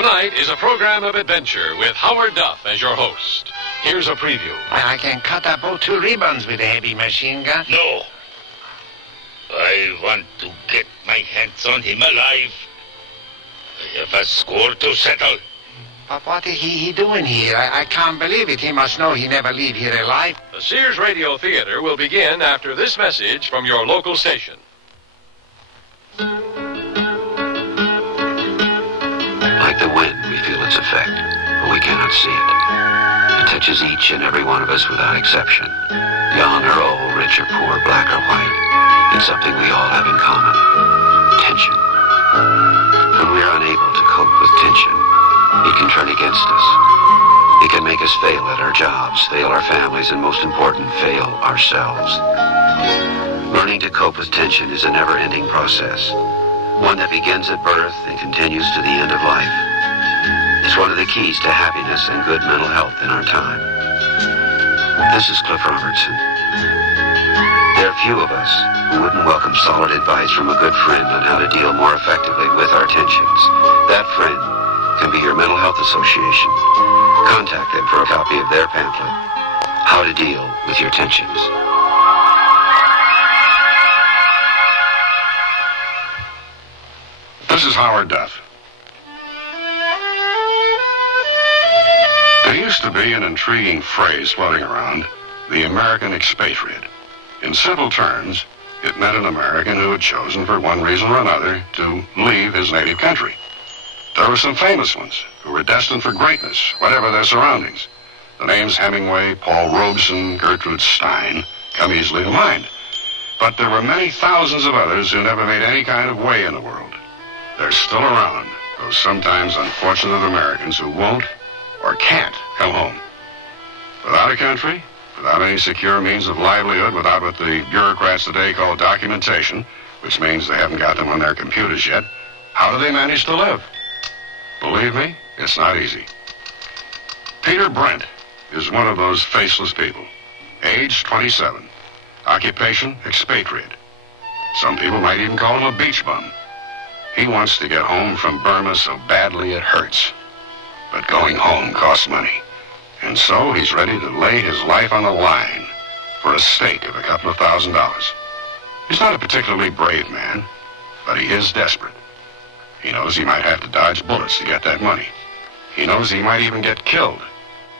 Tonight is a program of adventure with Howard Duff as your host. Here's a preview. I can cut about 2 ribbons with a heavy machine gun. No. I want to get my hands on him alive. I have a score to settle. But what is he doing here? I can't believe it. He must know he never leave here alive. The Sears Radio Theater will begin after this message from your local station. Like the wind, we feel its effect, but we cannot see it. It touches each and every one of us without exception. Young or old, rich or poor, black or white. It's something we all have in common. Tension. When we are unable to cope with tension, it can turn against us. It can make us fail at our jobs, fail our families, and most important, fail ourselves. Learning to cope with tension is a never-ending process, one that begins at birth and continues to the end of life. It's one of the keys to happiness and good mental health in our time. This is Cliff Robertson. There are few of us who wouldn't welcome solid advice from a good friend on how to deal more effectively with our tensions. That friend can be your mental health association. Contact them for a copy of their pamphlet, How to Deal with Your Tensions. This is Howard Duff. There used to be an intriguing phrase floating around, the American expatriate. In simple terms, it meant an American who had chosen for one reason or another to leave his native country. There were some famous ones who were destined for greatness, whatever their surroundings. The names Hemingway, Paul Robeson, Gertrude Stein come easily to mind. But there were many thousands of others who never made any kind of way in the world. They're still around, those sometimes unfortunate Americans who won't or can't come home. Without a country, without any secure means of livelihood, without what the bureaucrats today call documentation, which means they haven't got them on their computers yet, how do they manage to live? Believe me, it's not easy. Peter Brent is one of those faceless people. Age 27. Occupation, expatriate. Some people might even call him a beach bum. He wants to get home from Burma so badly it hurts. But going home costs money. And so he's ready to lay his life on the line for a stake of a couple of $1,000s. He's not a particularly brave man, but he is desperate. He knows he might have to dodge bullets to get that money. He knows he might even get killed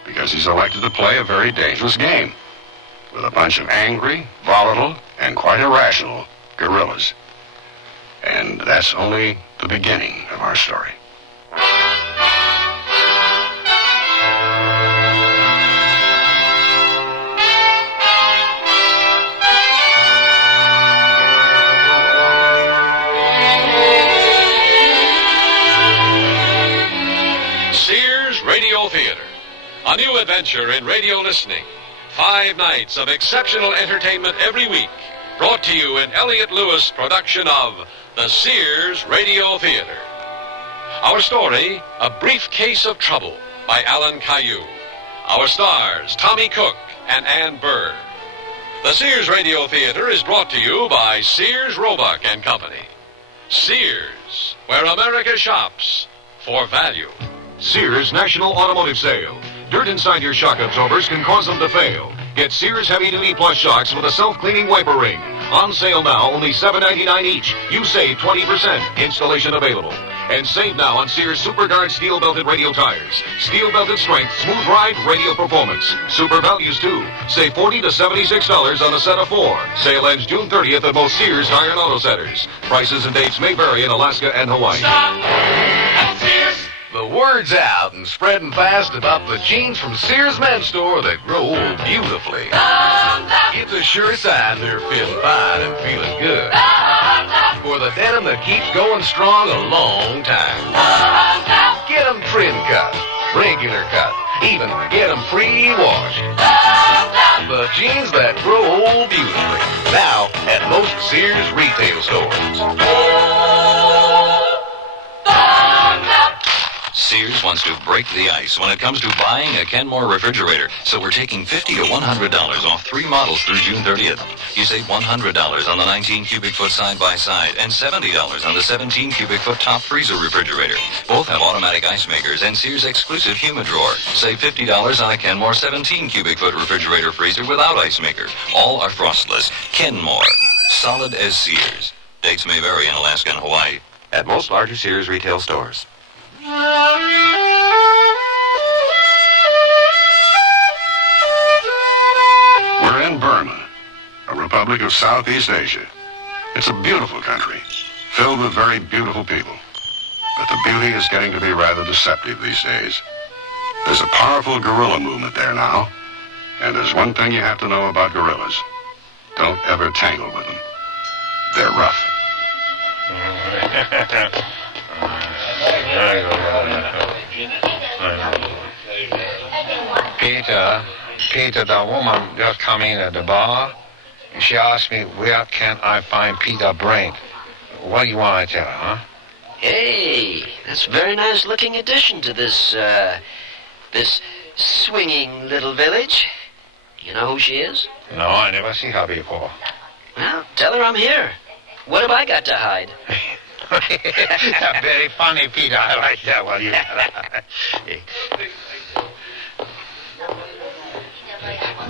because he's elected to play a very dangerous game with a bunch of angry, volatile, and quite irrational guerrillas. And that's only the beginning of our story. Sears Radio Theater, a new adventure in radio listening. 5 nights of exceptional entertainment every week, brought to you in Elliott Lewis' production of the Sears Radio Theater. Our story, A Briefcase of Trouble, by Alan Caillou. Our stars, Tommy Cook and Ann Burr. The Sears Radio Theater is brought to you by Sears, Roebuck and Company. Sears, where America shops for value. Sears National Automotive Sale. Dirt inside your shock absorbers can cause them to fail. Get Sears Heavy Duty Plus shocks with a self-cleaning wiper ring. On sale now, only $7.99 each. You save 20%. Installation available. And save now on Sears Super Guard steel-belted radio tires. Steel-belted strength, smooth ride, radio performance. Super values, too. Save $40 to $76 on a set of 4. Sale ends June 30th at most Sears Tire and Auto Centers. Prices and dates may vary in Alaska and Hawaii. Stop at Sears. The word's out and spreading fast about the jeans from Sears Men's Store that grow old beautifully. It's a sure sign they're feeling fine and feeling good. For the denim that keeps going strong a long time. Get them trim cut, regular cut, even get them pre-washed. The jeans that grow old beautifully. Now at most Sears retail stores. Sears wants to break the ice when it comes to buying a Kenmore refrigerator, so we're taking $50 to $100 off 3 models through June 30th. You save $100 on the 19 cubic foot side-by-side and $70 on the 17 cubic foot top freezer refrigerator. Both have automatic automatic ice makers and Sears exclusive Humidrawer. Save $50 on a Kenmore 17 cubic foot refrigerator freezer without ice maker. All are frostless. Kenmore. Solid as Sears. Dates may vary in Alaska and Hawaii. At most larger Sears retail stores. We're in Burma, a republic of Southeast Asia. It's a beautiful country, filled with very beautiful people. But the beauty is getting to be rather deceptive these days. There's a powerful guerrilla movement there now. And there's one thing you have to know about guerrillas. Don't ever tangle with them. They're rough. Peter, the woman just come in at the bar. She asked me, where can I find Peter Brent? What do you want to tell her, huh? Hey, that's a very nice looking addition to this swinging little village. You know who she is? No, I never see her before. Well, tell her I'm here. What have I got to hide? Very funny, Peter. I like that one.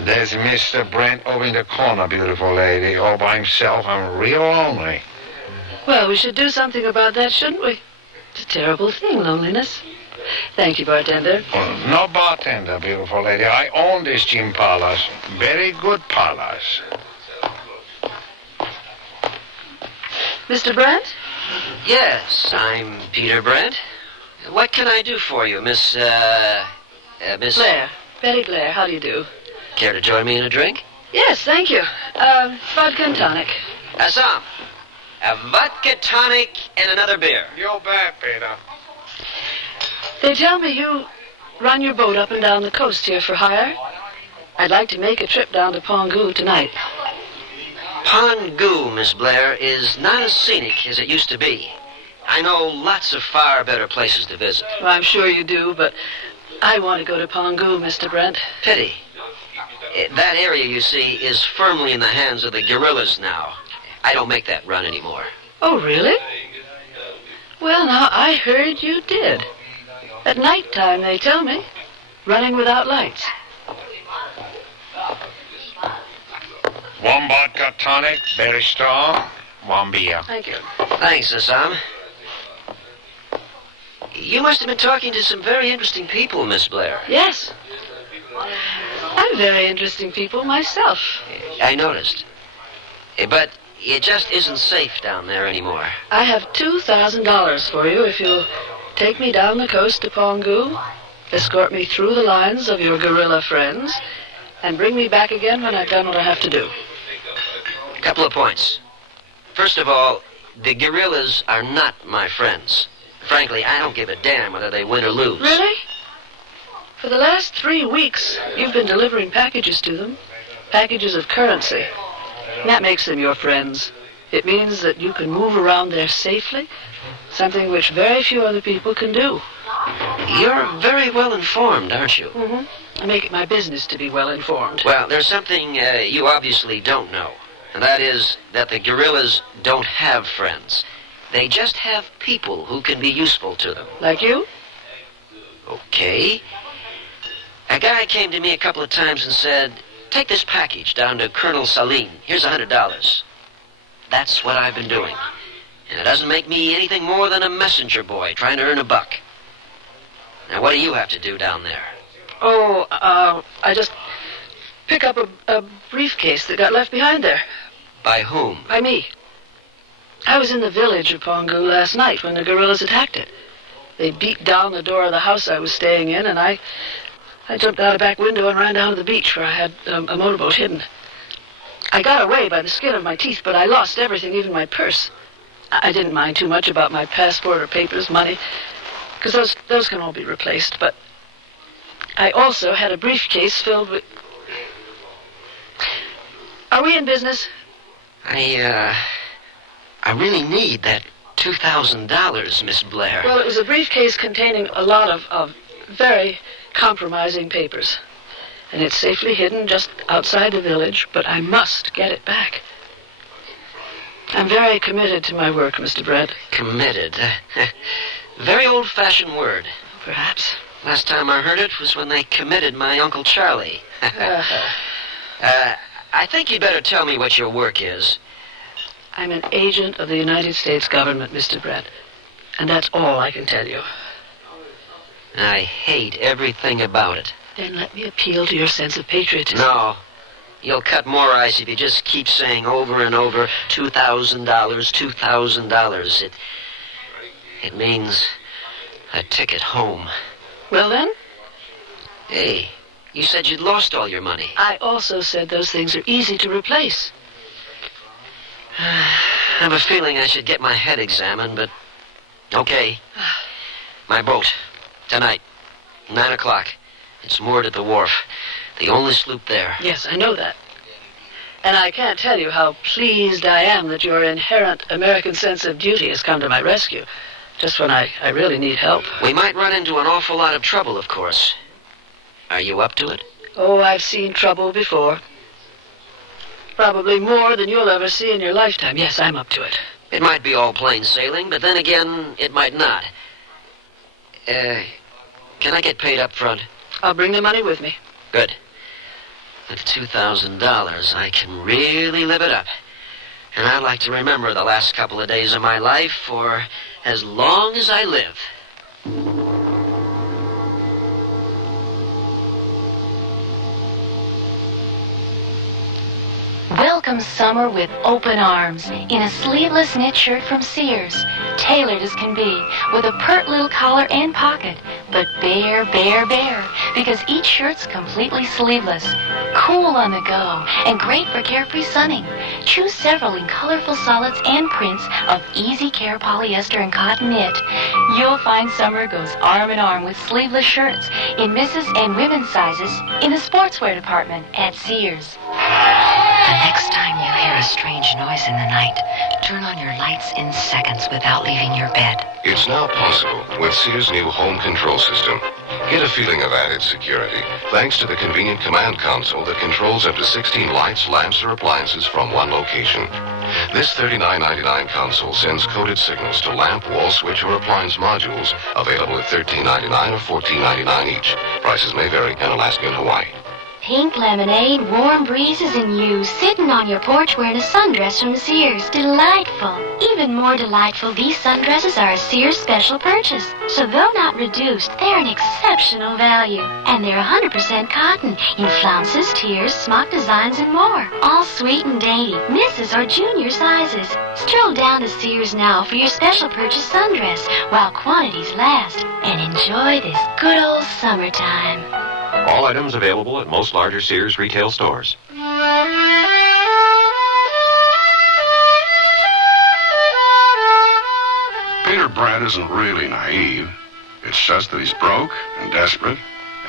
There's Mr. Brent over in the corner, beautiful lady, all by himself. I'm real lonely. Well, we should do something about that, shouldn't we? It's a terrible thing, loneliness. Thank you, bartender. Oh, no bartender, beautiful lady. I own this gin parlors. Very good parlors. Mr. Brent? Yes, I'm Peter Brent. What can I do for you, Miss Blair. Betty Blair, how do you do? Care to join me in a drink? Yes, thank you. Vodka and tonic. Some. A vodka tonic and another beer. You bet, Peter. They tell me you run your boat up and down the coast here for hire. I'd like to make a trip down to Pongu tonight. Pongu, Miss Blair, is not as scenic as it used to be. I know lots of far better places to visit. Well, I'm sure you do, but I want to go to Pongu, Mr. Brent. Pity. That area, you see, is firmly in the hands of the guerrillas now. I don't make that run anymore. Oh, really? Well, now, I heard you did. At nighttime, they tell me. Running without lights. One vodka tonic, very strong. One beer. Thank you. Thanks, Assam. You must have been talking to some very interesting people, Miss Blair. Yes. I'm very interesting people myself. I noticed. But it just isn't safe down there anymore. I have $2,000 for you if you'll take me down the coast to Pongu, escort me through the lines of your guerrilla friends, and bring me back again when I've done what I have to do. A couple of points. First of all, the guerrillas are not my friends. Frankly, I don't give a damn whether they win or lose. Really? For the last 3 weeks, you've been delivering packages to them. Packages of currency. That makes them your friends. It means that you can move around there safely, something which very few other people can do. You're very well informed, aren't you? Mm-hmm. I make it my business to be well informed. Well, there's something you obviously don't know, and that is that the guerrillas don't have friends. They just have people who can be useful to them. Like you? Okay. A guy came to me a couple of times and said, take this package down to Colonel Saline. Here's $100. That's what I've been doing. And it doesn't make me anything more than a messenger boy trying to earn a buck. Now, what do you have to do down there? Oh, I just pick up a briefcase that got left behind there. By whom? By me. I was in the village of Pongu last night when the guerrillas attacked it. They beat down the door of the house I was staying in, and I jumped out a back window and ran down to the beach where I had a motorboat hidden. I got away by the skin of my teeth, but I lost everything, even my purse. I didn't mind too much about my passport or papers, money, because those can all be replaced, but I also had a briefcase filled with... Are we in business? I really need that $2,000, Miss Blair. Well, it was a briefcase containing a lot of very compromising papers. And it's safely hidden just outside the village, but I must get it back. I'm very committed to my work, Mr. Brent. Committed? Very old-fashioned word. Perhaps. Last time I heard it was when they committed my Uncle Charlie. I think you'd better tell me what your work is. I'm an agent of the United States government, Mr. Brett. And that's all I can tell you. I hate everything about it. Then let me appeal to your sense of patriotism. No. You'll cut more ice if you just keep saying over and over, $2,000, $2,000. It means a ticket home. Well, then? Hey, you said you'd lost all your money. I also said those things are easy to replace. I have a feeling I should get my head examined, but... Okay. My boat. Tonight. 9 o'clock. It's moored at the wharf. The only sloop there. Yes, I know that. And I can't tell you how pleased I am that your inherent American sense of duty has come to my rescue. Just when I really need help. We might run into an awful lot of trouble, of course. Are you up to it? Oh, I've seen trouble before. Probably more than you'll ever see in your lifetime. Yes, I'm up to it. It might be all plain sailing, but then again, it might not. Can I get paid up front? I'll bring the money with me. Good. With $2,000, I can really live it up. And I'd like to remember the last couple of days of my life for as long as I live. Welcome summer with open arms in a sleeveless knit shirt from Sears, tailored as can be, with a pert little collar and pocket, but bare, because each shirt's completely sleeveless, cool on the go, and great for carefree sunning. Choose several in colorful solids and prints of easy care polyester and cotton knit. You'll find summer goes arm in arm with sleeveless shirts in misses and women's sizes in the sportswear department at Sears. The next time you hear a strange noise in the night, turn on your lights in seconds without leaving your bed. It's now possible with Sears' new home control system. Get a feeling of added security thanks to the convenient command console that controls up to 16 lights, lamps, or appliances from one location. This $39.99 console sends coded signals to lamp, wall switch, or appliance modules, available at $13.99 or $14.99 each. Prices may vary in Alaska and Hawaii. Pink lemonade, warm breezes, and you sitting on your porch wearing a sundress from Sears. Delightful. Even more delightful, these sundresses are a Sears special purchase. So though not reduced, they're an exceptional value. And they're 100% cotton in flounces, tiers, smock designs, and more. All sweet and dainty, misses or junior sizes. Stroll down to Sears now for your special purchase sundress while quantities last. And enjoy this good old summertime. All items available at most larger Sears retail stores. Peter Brett isn't really naive. It's just that he's broke and desperate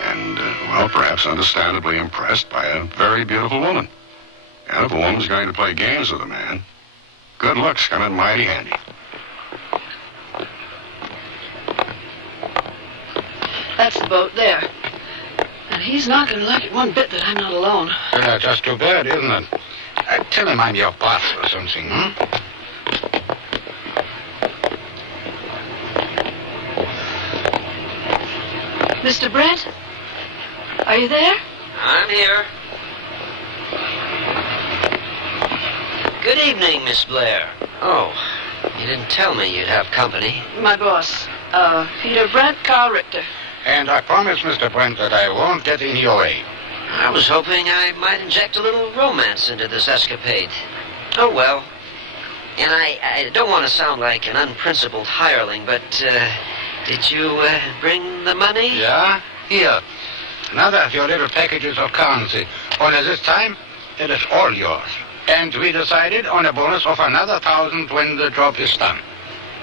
and, well, perhaps understandably impressed by a very beautiful woman. And if a woman's going to play games with a man, good looks come in mighty handy. That's the boat there. And he's not going to like it one bit that I'm not alone. Just too bad, isn't it? Tell him I'm your boss or something, Mr. Brett? Are you there? I'm here. Good evening, Miss Blair. Oh, you didn't tell me you'd have company. My boss, Peter Brett, Carl Richter. And I promise, Mr. Brent, that I won't get in your way. I was hoping I might inject a little romance into this escapade. Oh, well. And I don't want to sound like an unprincipled hireling, but, did you, bring the money? Yeah? Here. Another of your little packages of currency. Only this time, it is all yours. And we decided on a bonus of another 1,000 when the job is done.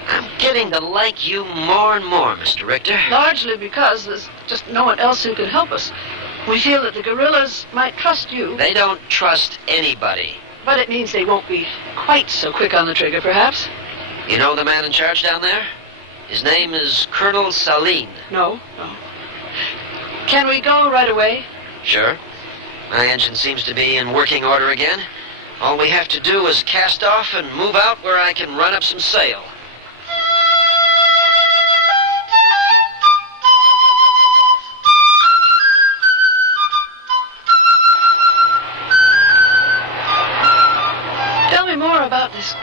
I'm getting to like you more and more, Mr. Richter. Largely because there's just no one else who can help us. We feel that the guerrillas might trust you. They don't trust anybody. But it means they won't be quite so quick on the trigger, perhaps. You know the man in charge down there? His name is Colonel Saline. No. Can we go right away? Sure. My engine seems to be in working order again. All we have to do is cast off and move out where I can run up some sail.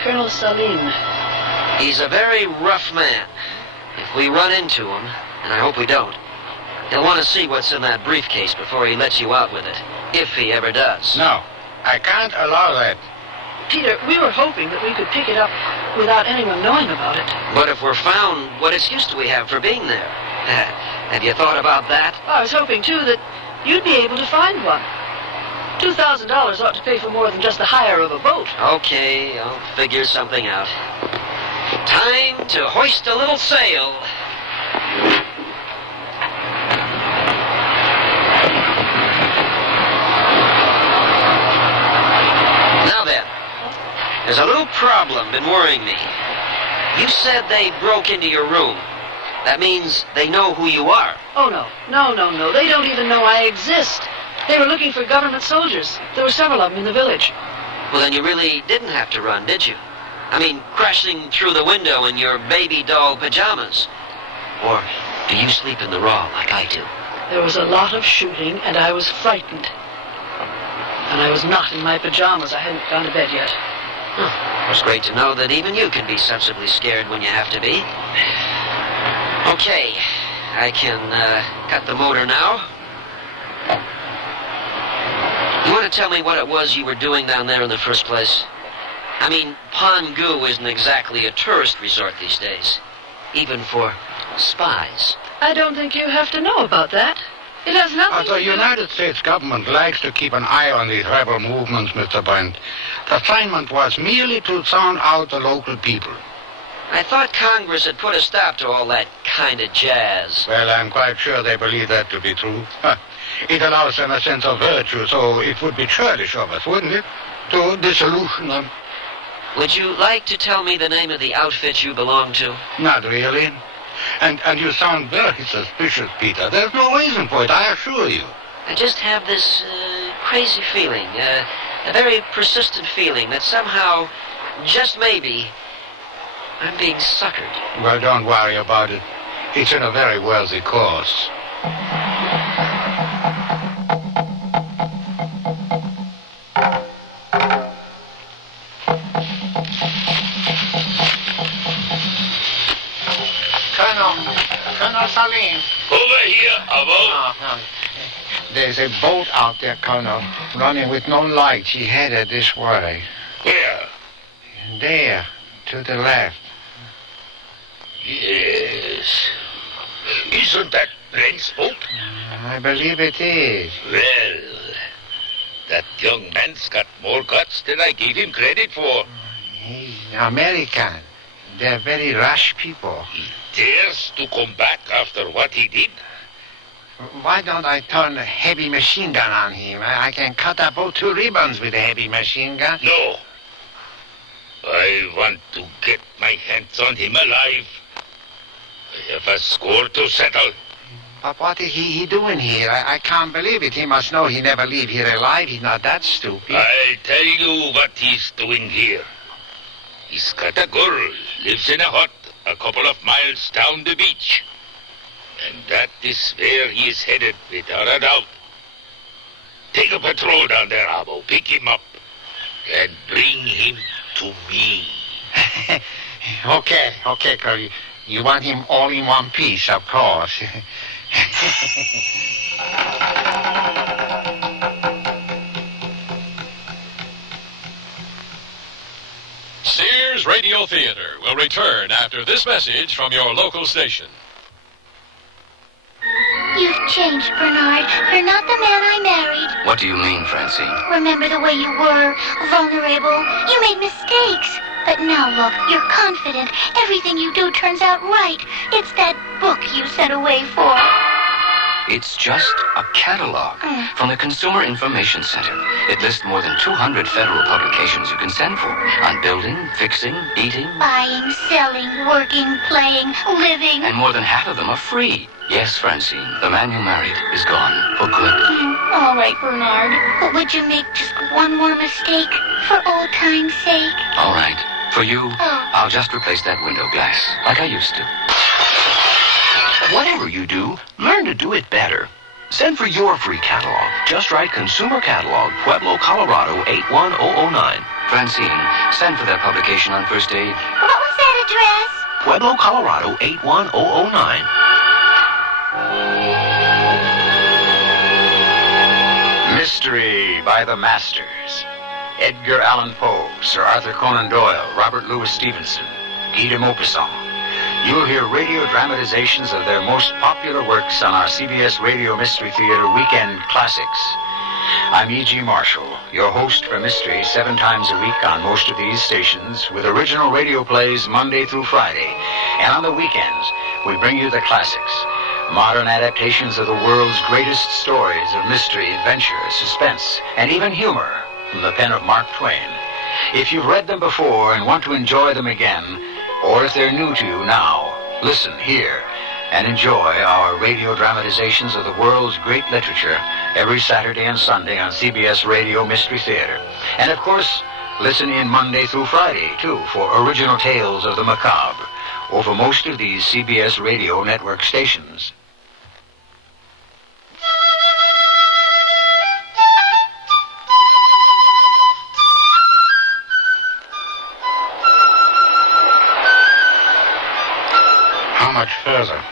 Colonel Salim. He's a very rough man. If we run into him, and I hope we don't, he'll want to see what's in that briefcase before he lets you out with it. If he ever does. No, I can't allow that. Peter, we were hoping that we could pick it up without anyone knowing about it. But if we're found, what excuse do we have for being there? Have you thought about that? I was hoping, too, that you'd be able to find one. $2,000 ought to pay for more than just the hire of a boat. Okay, I'll figure something out. Time to hoist a little sail. Now then, there's a little problem been worrying me. You said they broke into your room. That means they know who you are. Oh, no. No. They don't even know I exist. They were looking for government soldiers. There were several of them in the village. Well, then you really didn't have to run, did you? I mean, crashing through the window in your baby doll pajamas. Or do you sleep in the raw like I do? There was a lot of shooting, and I was frightened. And I was not in my pajamas. I hadn't gone to bed yet. It was great to know that even you can be sensibly scared when you have to be. Okay, I can cut the motor now. You want to tell me what it was you were doing down there in the first place? I mean, Pongu isn't exactly a tourist resort these days, even for spies. I don't think you have to know about that. It has nothing The United States government likes to keep an eye on these rebel movements, Mr. Brent. The assignment was merely to sound out the local people. I thought Congress had put a stop to all that kind of jazz. Well, I'm quite sure they believe that to be true. It allows them a sense of virtue, so it would be churlish of us, wouldn't it, to disillusion them? Would you like to tell me the name of the outfit you belong to? Not really. And you sound very suspicious, Peter. There's no reason for it, I assure you. I just have this crazy feeling, a very persistent feeling that somehow, just maybe, I'm being suckered. Well, don't worry about it. It's in a very worthy cause. Colonel Salim. Over here, about. There's a boat out there, Colonel, running with no lights. He headed this way. Where? There, to the left. Yes. Isn't that Brent's boat? I believe it is. Well, that young man's got more guts than I gave him credit for. He's American. They're very rash people. He dares to come back after what he did? Why don't I turn a heavy machine gun on him? I can cut up both 2 ribbons with a heavy machine gun. No. I want to get my hands on him alive. I have a score to settle. But what is he doing here? I can't believe it. He must know he never leave here alive. He's not that stupid. I'll tell you what he's doing here. He's got a girl, lives in a hut a couple of miles down the beach. And that is where he is headed, without a doubt. Take a patrol down there, Abo. Pick him up. And bring him to me. Okay, Curly. You want him all in one piece, of course. Sears Radio Theater will return after this message from your local station. You've changed, Bernard. You're not the man I married. What do you mean, Francine? Remember the way you were, vulnerable. You made mistakes. But now look, you're confident. Everything you do turns out right. It's that book you sent away for. It's just a catalog from the Consumer Information Center. It lists more than 200 federal publications you can send for on building, fixing, eating. Buying, selling, working, playing, living. And more than half of them are free. Yes, Francine, the man you married is gone for good. All right, Bernard. But would you make just one more mistake for old time's sake? All right. For you, I'll just replace that window glass like I used to. Whatever you do, learn to do it better. Send for your free catalog. Just write Consumer Catalog, Pueblo, Colorado 81009. Francine, send for that publication on First Aid. What was that address? Pueblo, Colorado 81009. Mystery by the Masters. Edgar Allan Poe, Sir Arthur Conan Doyle, Robert Louis Stevenson, Guy de Maupassant. You'll hear radio dramatizations of their most popular works on our CBS Radio Mystery Theater Weekend Classics. I'm E.G. Marshall, your host for Mystery 7 times a week on most of these stations, with original radio plays Monday through Friday. And on the weekends, we bring you the classics, modern adaptations of the world's greatest stories of mystery, adventure, suspense, and even humor from the pen of Mark Twain. If you've read them before and want to enjoy them again, or if they're new to you now, listen here and enjoy our radio dramatizations of the world's great literature every Saturday and Sunday on CBS Radio Mystery Theater. And of course, listen in Monday through Friday, too, for original tales of the macabre over most of these CBS Radio Network stations. How much further?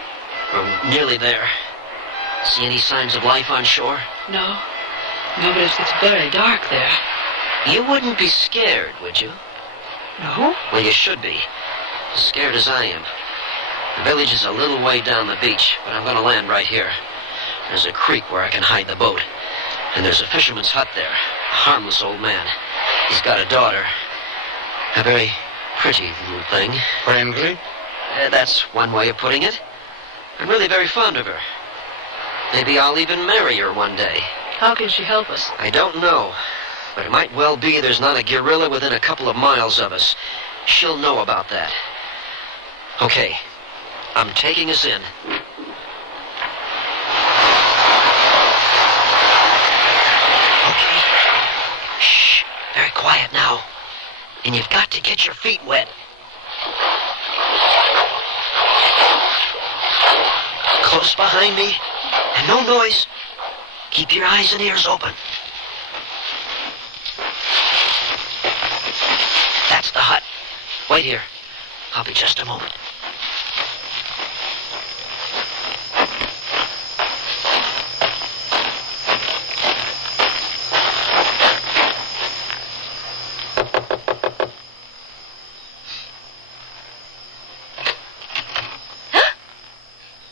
We're nearly there. See any signs of life on shore? No. No, but it's very dark there. You wouldn't be scared, would you? No? Well, you should be. As scared as I am. The village is a little way down the beach, but I'm going to land right here. There's a creek where I can hide the boat. And there's a fisherman's hut there. A harmless old man. He's got a daughter. A very pretty little thing. Friendly? That's one way of putting it. I'm really very fond of her. Maybe I'll even marry her one day. How can she help us? I don't know. But it might well be there's not a guerrilla within a couple of miles of us. She'll know about that. Okay. I'm taking us in. Okay. Shh. Very quiet now. And you've got to get your feet wet. Close behind me. And no noise. Keep your eyes and ears open. That's the hut. Wait here. I'll be just a moment.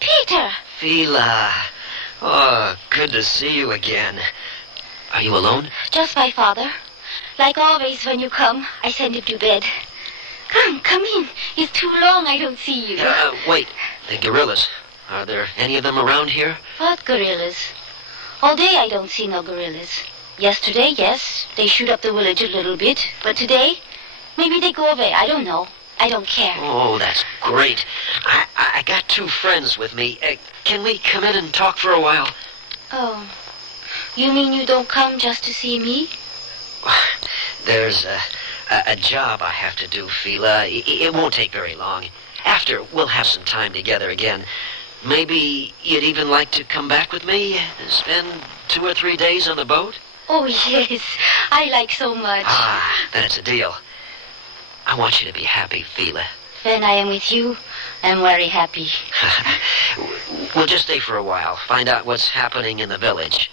Peter! Fila. Oh, good to see you again. Are you alone? Just my father. Like always, when you come, I send him to bed. Come in. It's too long I don't see you. Wait. The gorillas. Are there any of them around here? What gorillas? All day I don't see no gorillas. Yesterday, yes, they shoot up the village a little bit. But today, maybe they go away. I don't know. I don't care. Oh, that's great. I got 2 friends with me. Can we come in and talk for a while? Oh. You mean you don't come just to see me? There's a job I have to do, Fila. It won't take very long. After, we'll have some time together again. Maybe you'd even like to come back with me? Spend 2 or 3 days on the boat? Oh, yes. I like so much. Then it's a deal. I want you to be happy, Fila. When I am with you, I'm very happy. We'll just stay for a while. Find out what's happening in the village.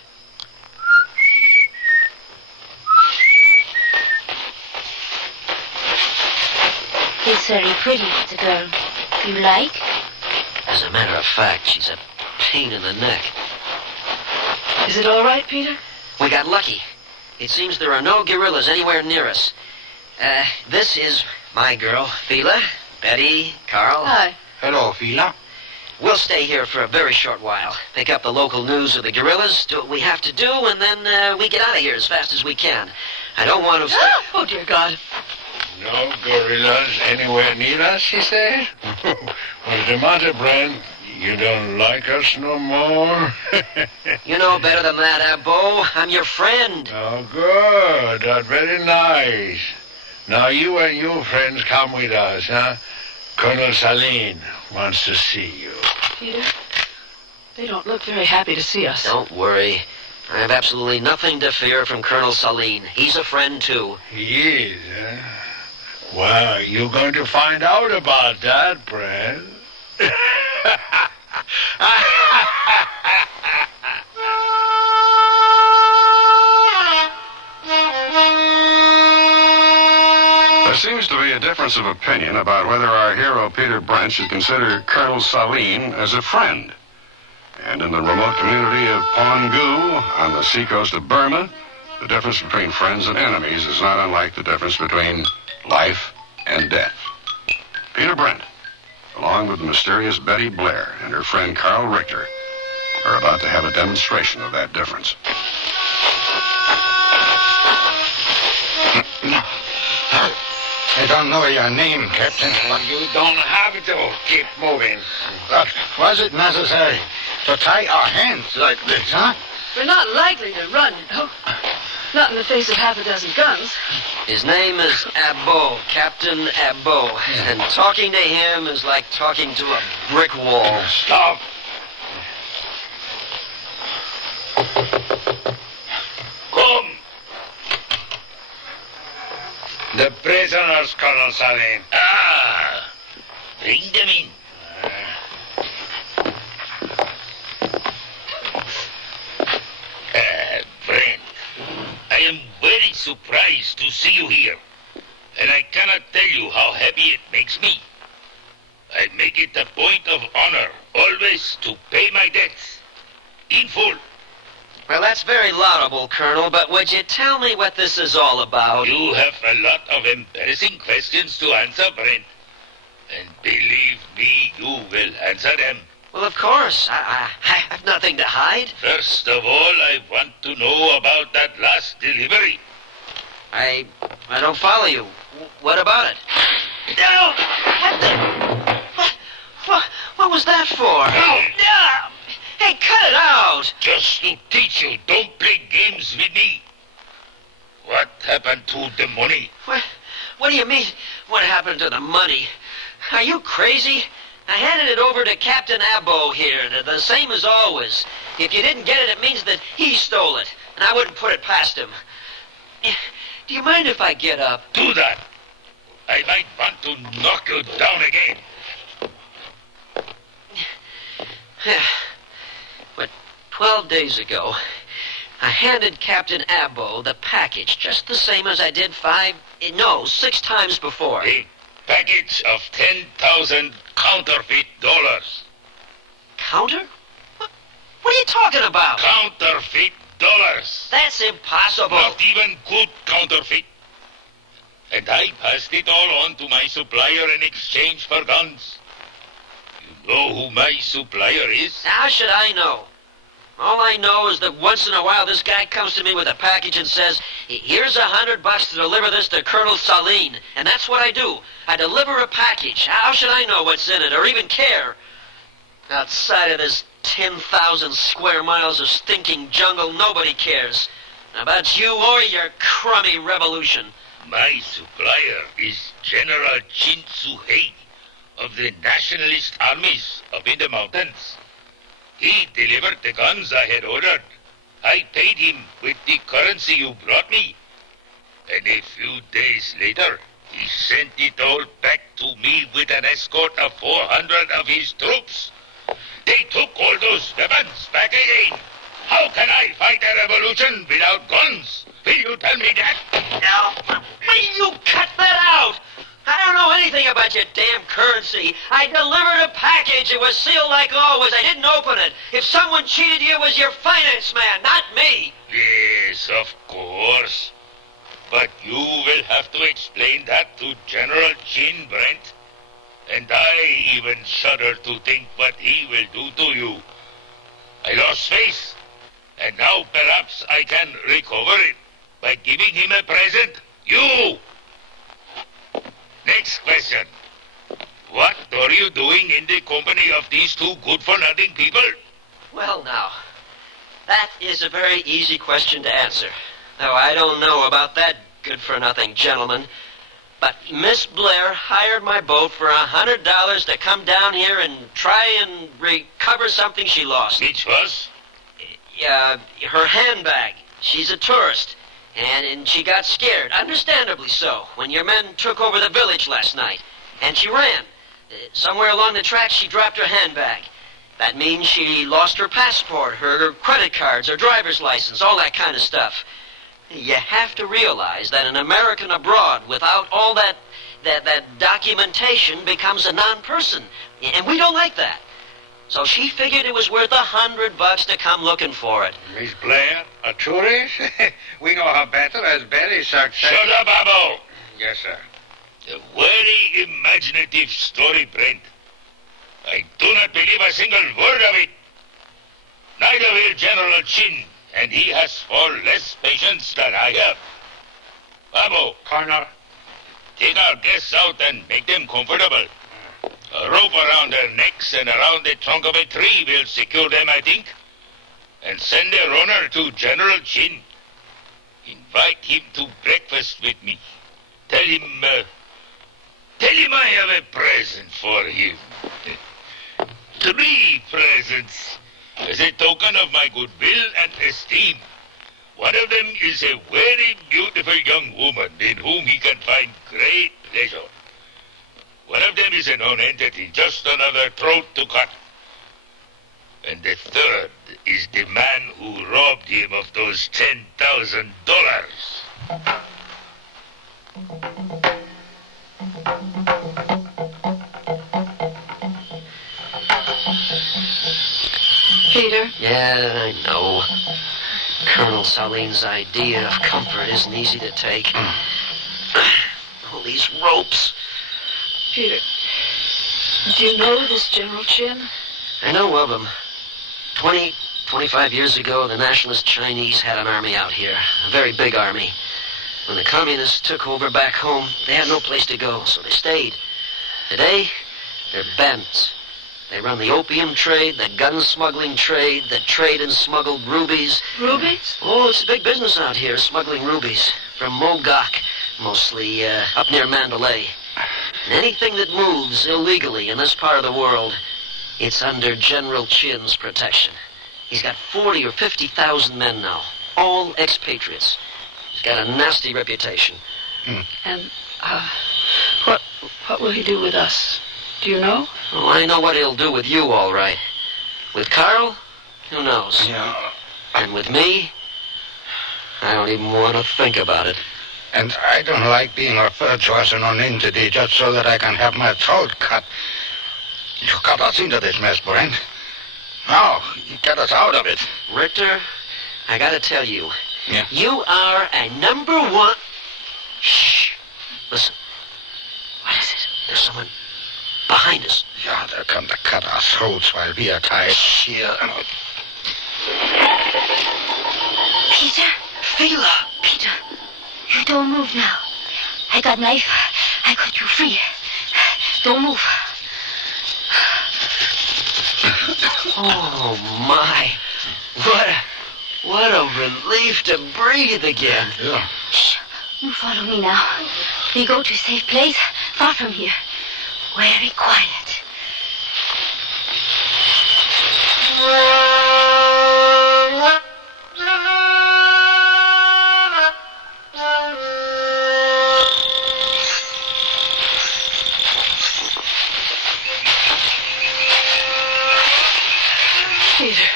It's very pretty, the girl. You like? As a matter of fact, she's a pain in the neck. Is it all right, Peter? We got lucky. It seems there are no guerrillas anywhere near us. This is my girl, Fila, Betty, Carl. Hi. Hello, Fila. We'll stay here for a very short while. Pick up the local news of the guerrillas, do what we have to do, and then we get out of here as fast as we can. I don't want to... Oh, dear God. No gorillas anywhere near us, he says? What's the matter, Brent? You don't like us no more? You know better than that, Abbo. I'm your friend. Oh, good. That's very nice. Now you and your friends come with us, huh? Colonel Saline wants to see you. Peter, They don't look very happy to see us. Don't worry. I have absolutely nothing to fear from Colonel Saline. He's a friend, too. He is, huh? Well, you're going to find out about that, Brad. There seems to be a difference of opinion about whether our hero Peter Brent should consider Colonel Saline as a friend. And in the remote community of Pongu, on the seacoast of Burma, the difference between friends and enemies is not unlike the difference between life and death. Peter Brent, along with the mysterious Betty Blair and her friend Carl Richter, are about to have a demonstration of that difference. I don't know your name, Captain. You don't have to keep moving. But was it necessary to tie our hands like this, huh? We're not likely to run, you know. Not in the face of half a dozen guns. His name is Abbo, Captain Abbo. And talking to him is like talking to a brick wall. Stop. Come. The prisoners, Colonel Saline. Ah, bring them in. Brent, I am very surprised to see you here, and I cannot tell you how happy it makes me. I make it a point of honor always to pay my debts in full. Well, that's very laudable, Colonel, but would you tell me what this is all about? You have a lot of embarrassing questions to answer, Brent. And believe me, you will answer them. Well, of course. I have nothing to hide. First of all, I want to know about that last delivery. I don't follow you. What about it? No! What was that for? No! Hey, cut it out! Just to teach you, don't play games with me. What happened to the money? What do you mean, what happened to the money? Are you crazy? I handed it over to Captain Abbo here, the same as always. If you didn't get it, it means that he stole it, and I wouldn't put it past him. Do you mind if I get up? Do that. I might want to knock you down again. But 12 days ago, I handed Captain Abbo the package just the same as I did 6 times before. A package of 10,000 counterfeit dollars. Counter? What are you talking about? Counterfeit dollars. That's impossible. Not even good counterfeit. And I passed it all on to my supplier in exchange for guns. You know who my supplier is? How should I know? All I know is that once in a while this guy comes to me with a package and says, here's $100 to deliver this to Colonel Saline. And that's what I do. I deliver a package. How should I know what's in it or even care? Outside of this 10,000 square miles of stinking jungle, nobody cares. About you or your crummy revolution. My supplier is General Chin Su-hei of the nationalist armies up in the mountains. He delivered the guns I had ordered. I paid him with the currency you brought me. And a few days later, he sent it all back to me with an escort of 400 of his troops. They took all those weapons back again. How can I fight a revolution without guns? Will you tell me that? No, will you cut that out? I don't know anything about your damn currency. I delivered a package. It was sealed like always. I didn't open it. If someone cheated you, it was your finance man, not me. Yes, of course. But you will have to explain that to General Chin, Brent. And I even shudder to think what he will do to you. I lost faith. And now perhaps I can recover it by giving him a present. You! Next question. What are you doing in the company of these two good-for-nothing people? Well, now, that is a very easy question to answer. Though I don't know about that good-for-nothing gentleman. But Miss Blair hired my boat for $100 to come down here and try and recover something she lost. Which was? Her handbag. She's a tourist. And she got scared, understandably so, when your men took over the village last night. And she ran. Somewhere along the track, she dropped her handbag. That means she lost her passport, her credit cards, her driver's license, all that kind of stuff. You have to realize that an American abroad without all that documentation becomes a non-person. And we don't like that. So she figured it was worth $100 to come looking for it. Miss Blair, a tourist? We know her better as very successful. Shut up, Abo! Yes, sir. A very imaginative story, Brent. I do not believe a single word of it. Neither will General Chin, and he has far less patience than I have. Abo, Colonel, take our guests out and make them comfortable. A rope around their necks and around the trunk of a tree will secure them, I think. And send a runner to General Chin. Invite him to breakfast with me. Tell him I have a present for him. 3 presents as a token of my goodwill and esteem. One of them is a very beautiful young woman in whom he can find great pleasure. One of them is a known entity, just another throat to cut. And the third is the man who robbed him of those $10,000. Peter? Yeah, I know. Colonel Salin's idea of comfort isn't easy to take. All these ropes. Peter, do you know this General Chin? I know of him. 25 years ago, the nationalist Chinese had an army out here. A very big army. When the communists took over back home, they had no place to go, so they stayed. Today, they're bandits. They run the opium trade, the gun smuggling trade, the trade in smuggled rubies. Rubies? Oh, it's a big business out here, smuggling rubies. From Mogok, mostly, up near Mandalay. And anything that moves illegally in this part of the world, it's under General Chin's protection. He's got 40 or 50,000 men now, all expatriates. He's got a nasty reputation. And, what will he do with us? Do you know? Oh, I know what he'll do with you, all right. With Carl? Who knows? Yeah. And with me? I don't even want to think about it. And I don't like being referred to as an entity just so that I can have my throat cut. You got us into this mess, Brent. Now, you get us out of it. Richter, I gotta tell you. Yeah? You are a #1... Shh. Listen. What is it? There's someone behind us. Yeah, they'll come to cut our throats while we are tied here. Peter? Fila! Peter, you don't move now. I got knife. I cut you free. Don't move. Oh, my. What a relief to breathe again. Yeah. Shh. You follow me now. We go to a safe place, far from here. Very quiet. Peter,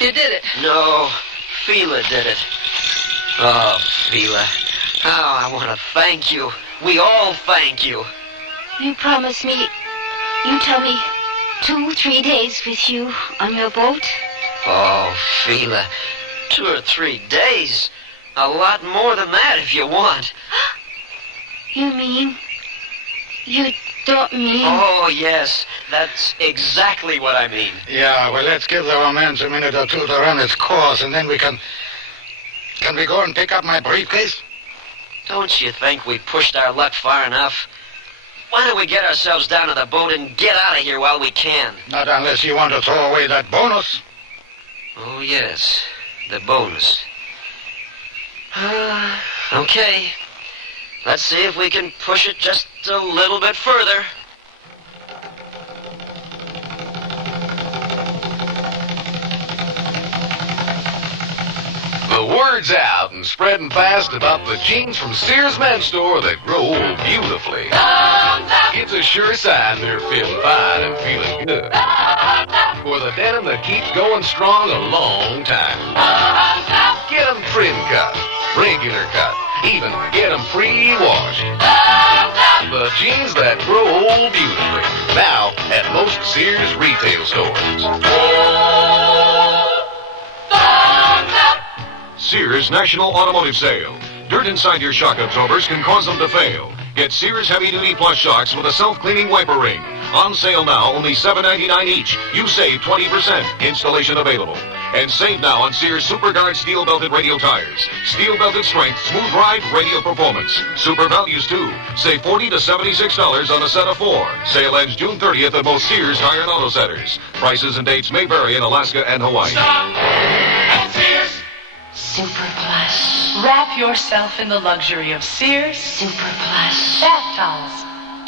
you did it. No, Fila did it. Oh, Fila. Oh, I want to thank you. We all thank you. You promise me, you tell me 2-3 days with you on your boat? Oh, Fila, 2 or 3 days. A lot more than that if you want. You mean? You don't mean? Oh, yes. That's exactly what I mean. Yeah, well, let's give the romance a minute or two to run its course, and then we can... Can we go and pick up my briefcase? Don't you think we pushed our luck far enough? Why don't we get ourselves down to the boat and get out of here while we can? Not unless you want to throw away that bonus. Oh, yes. The bonus. Okay. Let's see if we can push it just a little bit further. The word's out and spreading fast about the jeans from Sears Men's Store that grow old beautifully. It's a sure sign they're feeling fine and feeling good. For the denim that keeps going strong a long time. Get them trim cut, regular cut, even get them pre-washed. The jeans that grow old beautifully. Now at most Sears retail stores. Sears National Automotive Sale. Dirt inside your shock absorbers can cause them to fail. Get Sears Heavy Duty Plus shocks with a self-cleaning wiper ring. On sale now, only $7.99 each. You save 20%. Installation available. And save now on Sears Super Guard steel belted radial tires. Steel belted strength, smooth ride, radial performance. Super values too. Save $40 to $76 on a set of 4. Sale ends June 30th at most Sears Tire and Auto Centers. Prices and dates may vary in Alaska and Hawaii. Stop at Sears. Super Plush. Wrap yourself in the luxury of Sears Super Plush. bath towels.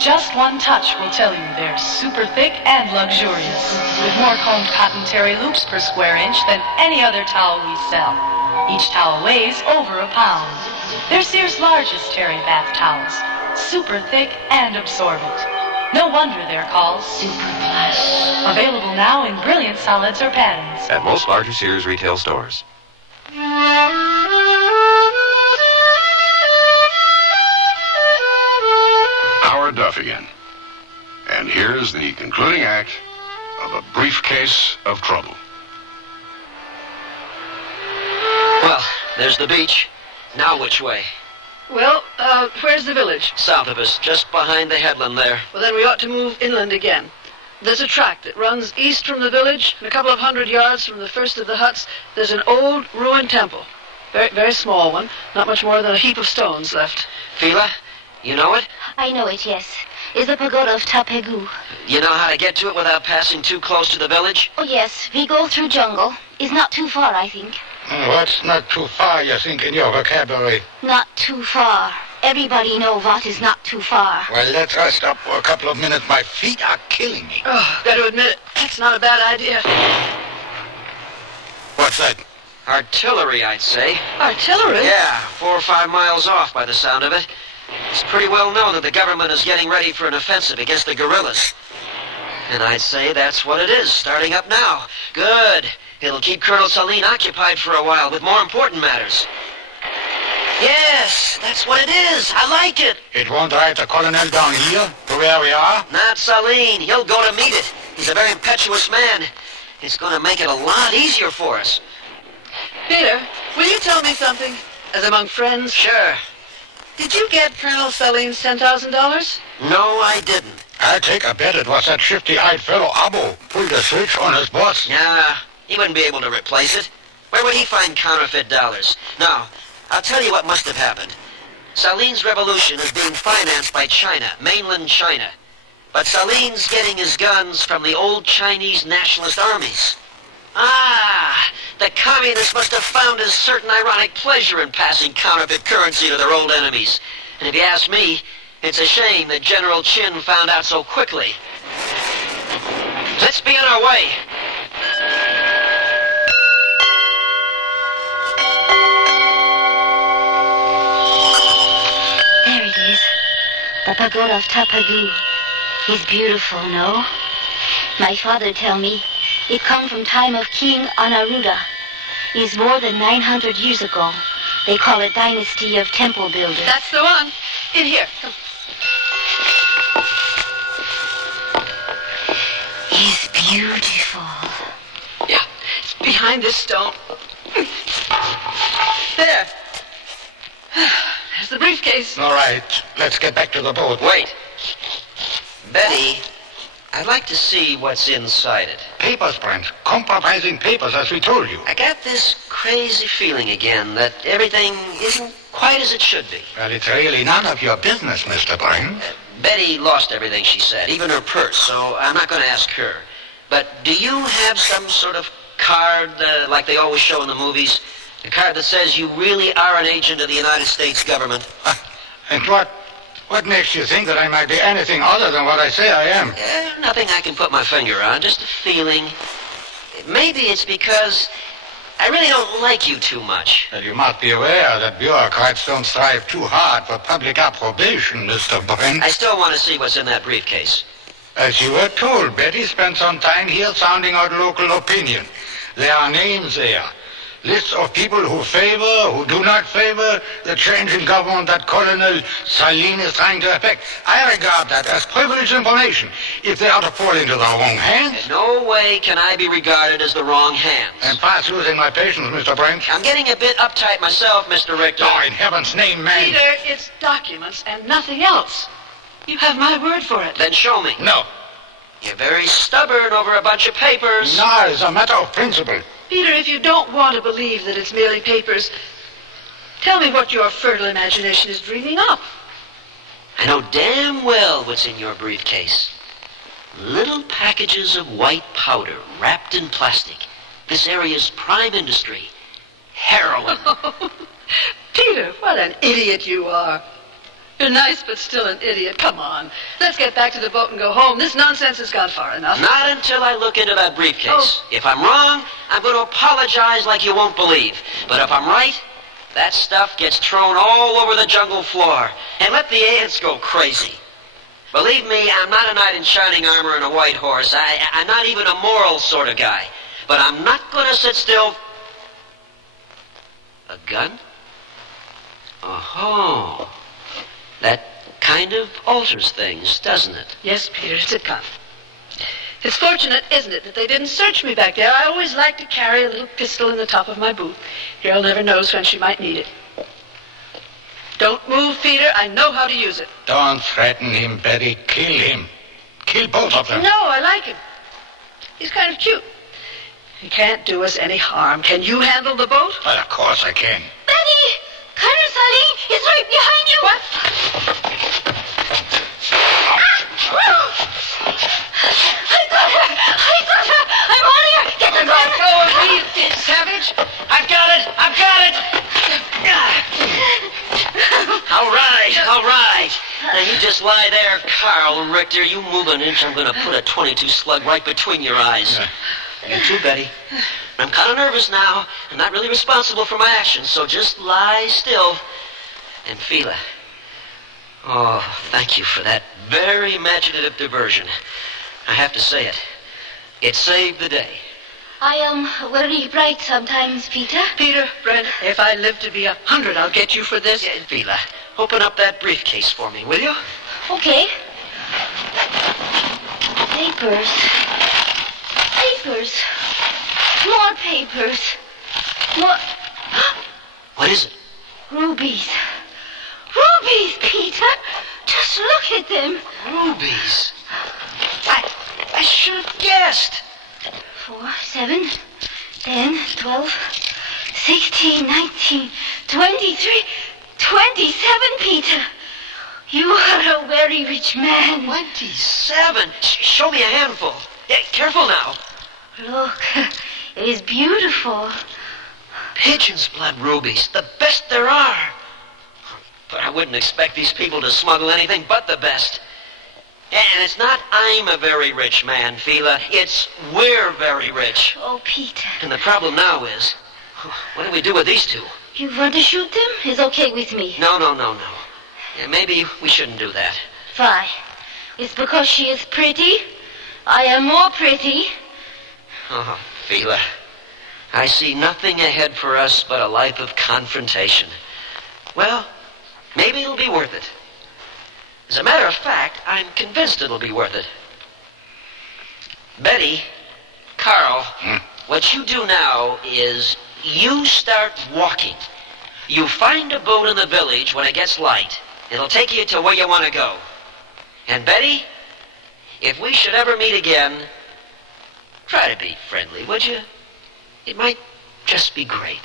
Just one touch will tell you they're super thick and luxurious, with more combed cotton terry loops per square inch than any other towel we sell. Each towel weighs over a pound. They're Sears' largest terry bath towels, super thick and absorbent. No wonder they're called Super Plush. Available now in brilliant solids or patterns. At most larger Sears retail stores. Howard Duffian. And here's the concluding act of A Briefcase of Trouble. Well, there's the beach. Now which way? Well, where's the village? South of us, just behind the headland there. Well, then we ought to move inland again. There's a track that runs east from the village, and a couple of 100 yards from the first of the huts, there's an old ruined temple. Very, very small one. Not much more than a heap of stones left. Fila, you know it? I know it, yes. It's the pagoda of Tapegu. You know how to get to it without passing too close to the village? Oh, yes. We go through jungle. It's not too far, I think. What's not too far, you think, in your vocabulary? Not too far. Everybody know what is not too far. Well, let's rest up for a couple of minutes. My feet are killing me. Oh, got to admit it. That's not a bad idea. What's that? Artillery, I'd say. Artillery? Yeah, 4 or 5 miles off by the sound of it. It's pretty well known that the government is getting ready for an offensive against the guerrillas. And I'd say that's what it is, starting up now. Good. It'll keep Colonel Saline occupied for a while with more important matters. Yes, that's what it is. I like it. It won't drive the colonel down here to where we are? Not Saline. He'll go to meet it. He's a very impetuous man. It's going to make it a lot easier for us. Peter, will you tell me something? As among friends? Sure. Did you get Colonel Saline's $10,000? No, I didn't. I take a bet it was that shifty-eyed fellow Abo pulled the switch on his boss. Nah, he wouldn't be able to replace it. Where would he find counterfeit dollars? No, I'll tell you what must have happened. Saline's revolution is being financed by China, mainland China. But Saline's getting his guns from the old Chinese nationalist armies. Ah, the communists must have found a certain ironic pleasure in passing counterfeit currency to their old enemies. And if you ask me, it's a shame that General Chin found out so quickly. Let's be on our way. There it is. The pagoda of Tapegu. It's beautiful, no? My father tell me it come from time of King Anaruda. It's more than 900 years ago. They call it Dynasty of Temple Builders. That's the one. In here. Come. It's beautiful. Yeah, it's behind this stone. There. There's the briefcase. All right, let's get back to the boat. Wait. Betty, I'd like to see what's inside it. Papers, Brent. Compromising papers, as we told you. I got this crazy feeling again that everything isn't quite as it should be. Well, it's really none of your business, Mr. Brent. Betty lost everything she said, even her purse, so I'm not going to ask her. But do you have some sort of card like they always show in the movies? A card that says you really are an agent of the United States government? And what makes you think that I might be anything other than what I say I am? Nothing I can put my finger on, just a feeling. Maybe it's because I really don't like you too much. Well, you must be aware that bureaucrats don't strive too hard for public approbation, Mr. Brent. I still want to see what's in that briefcase. As you were told, Betty spent some time here sounding out local opinion. There are names there. Lists of people who favor, who do not favor the change in government that Colonel Saline is trying to effect. I regard that as privileged information. If they are to fall into the wrong hands... In no way can I be regarded as the wrong hands. And fast losing my patience, Mr. Brent. I'm getting a bit uptight myself, Mr. Richter. Oh, in heaven's name, man. Peter, it's documents and nothing else. You have my word for it. Then show me. No. You're very stubborn over a bunch of papers. No, it's a matter of principle. Peter, if you don't want to believe that it's merely papers, tell me what your fertile imagination is dreaming up. I know damn well what's in your briefcase. Little packages of white powder wrapped in plastic. This area's prime industry. Heroin. Peter, what an idiot you are. You're nice, but still an idiot. Come on. Let's get back to the boat and go home. This nonsense has gone far enough. Not until I look into that briefcase. If I'm wrong, I'm going to apologize like you won't believe. But if I'm right, that stuff gets thrown all over the jungle floor. And let the ants go crazy. Believe me, I'm not a knight in shining armor and a white horse. I'm not even a moral sort of guy. But I'm not going to sit still. A gun? Oh. That kind of alters things, doesn't it? Yes, Peter, it's a gun. It's fortunate, isn't it, that they didn't search me back there. I always like to carry a little pistol in the top of my boot. Girl never knows when she might need it. Don't move, Peter. I know how to use it. Don't threaten him, Betty. Kill him. Kill both of them. No, I like him. He's kind of cute. He can't do us any harm. Can you handle the boat? Well, of course I can. Betty! Colonel Saline is right behind you! What? I got her! I'm on her! Get the gun! Let go of me, savage! I've got it! All right. Now you just lie there, Carl Richter. You move an inch, I'm going to put a .22 slug right between your eyes. You too, Betty. I'm kind of nervous now. I'm not really responsible for my actions, so just lie still and feel it. Oh, thank you for that very imaginative diversion. I have to say it. It saved the day. I am very bright sometimes, Peter. Peter, Brent, if I live to be 100, I'll get you for this. Yeah, Vila, open up that briefcase for me, will you? Okay. Papers. More papers. More... What is it? Rubies. Rubies, Peter. Just look at them. Rubies? I should have guessed. 4, 7, 10, 12, 16, 19, 23, 27, Peter. You are a very rich man. 27? Show me a handful. Yeah, careful now. Look, it is beautiful. Pigeon's blood rubies, the best there are. But I wouldn't expect these people to smuggle anything but the best. And it's not I'm a very rich man, Fila. It's we're very rich. Oh, Peter. And the problem now is, what do we do with these two? You want to shoot them? It's okay with me. No. Yeah, maybe we shouldn't do that. Why? It's because she is pretty? I am more pretty. Oh, Fila, I see nothing ahead for us but a life of confrontation. Well, maybe it'll be worth it. As a matter of fact, I'm convinced it'll be worth it. Betty, Carl, what you do now is you start walking. You find a boat in the village when it gets light. It'll take you to where you want to go. And Betty, if we should ever meet again, try to be friendly, would you? It might just be great.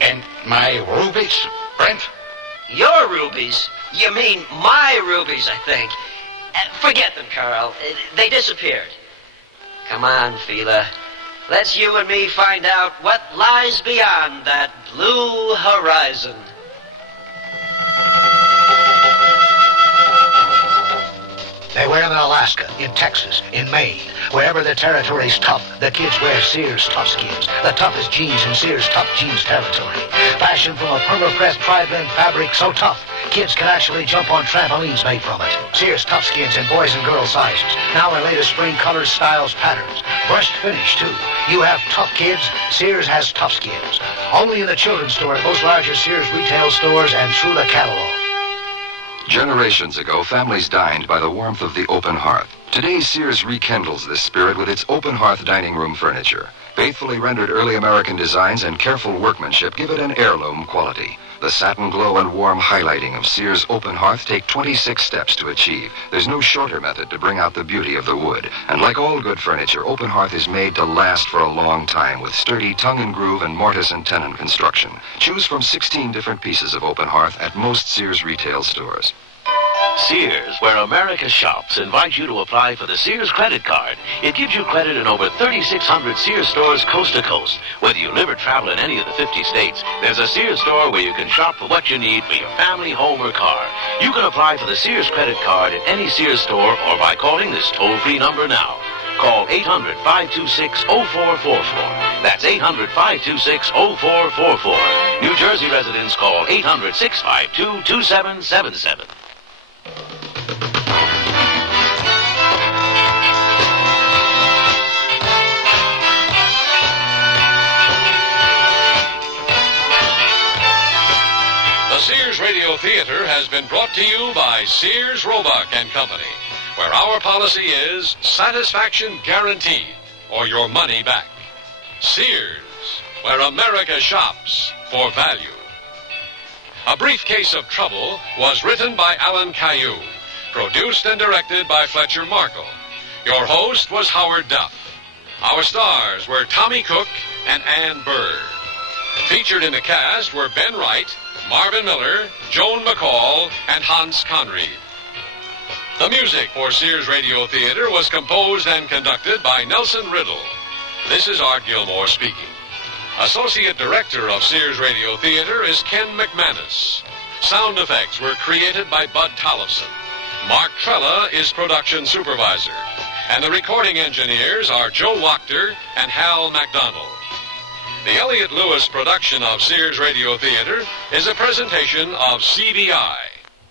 And my rubies, Brent? Your rubies? You mean my rubies, I think. Forget them, Carl. They disappeared. Come on, Fila. Let's you and me find out what lies beyond that blue horizon. They wear them in Alaska, in Texas, in Maine. Wherever the territory's tough, the kids wear Sears Tough Skins. The toughest jeans in Sears Tough Jeans territory. Fashioned from a perma-pressed tri-blend fabric so tough, kids can actually jump on trampolines made from it. Sears Tough Skins in boys and girls sizes. Now in latest spring colors, styles, patterns. Brushed finish, too. You have tough kids, Sears has Tough Skins. Only in the children's store at most larger Sears retail stores and through the catalog. Generations ago, families dined by the warmth of the open hearth. Today, Sears rekindles this spirit with its open hearth dining room furniture. Faithfully rendered early American designs and careful workmanship give it an heirloom quality. The satin glow and warm highlighting of Sears open hearth take 26 steps to achieve. There's no shorter method to bring out the beauty of the wood. And like all good furniture, open hearth is made to last for a long time with sturdy tongue and groove and mortise and tenon construction. Choose from 16 different pieces of open hearth at most Sears retail stores. Sears, where America shops, invites you to apply for the Sears credit card. It gives you credit in over 3,600 Sears stores coast to coast. Whether you live or travel in any of the 50 states, there's a Sears store where you can shop for what you need for your family, home, or car. You can apply for the Sears credit card at any Sears store or by calling this toll-free number now. Call 800-526-0444. That's 800-526-0444. New Jersey residents call 800-652-2777. The Sears Radio Theater has been brought to you by Sears Roebuck and Company, where our policy is satisfaction guaranteed or your money back. Sears, where America shops for value. A Briefcase of Trouble was written by Alan Caillou, produced and directed by Fletcher Markle. Your host was Howard Duff. Our stars were Tommy Cook and Ann Bird. Featured in the cast were Ben Wright, Marvin Miller, Joan McCall, and Hans Conried. The music for Sears Radio Theater was composed and conducted by Nelson Riddle. This is Art Gilmore speaking. Associate Director of Sears Radio Theater is Ken McManus. Sound effects were created by Bud Tollefson. Mark Trella is Production Supervisor. And the recording engineers are Joe Wachter and Hal MacDonald. The Elliott Lewis production of Sears Radio Theater is a presentation of CBI.